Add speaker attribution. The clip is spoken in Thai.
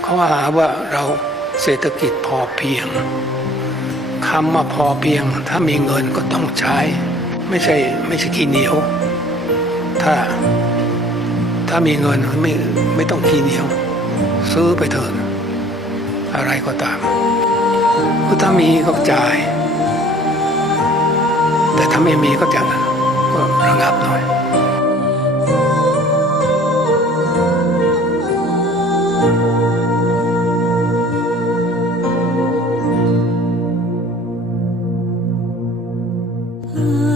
Speaker 1: เขาหาว่าเราเศรษฐกิจพอเพียงคำว่าพอเพียง ถ้ามีเงินก็ต้องใช้ ไม่ใช่ไม่ใช่ขี้เหนียว ถ้าถ้ามีเงินไม่ไม่ต้องขี้เหนียว ซื้อไปเถิดอะไรก็ตามคือถ้ามีก็จ่าย แต่ถ้าไม่มีก็จะก็ระงับหน่อย 啊啊。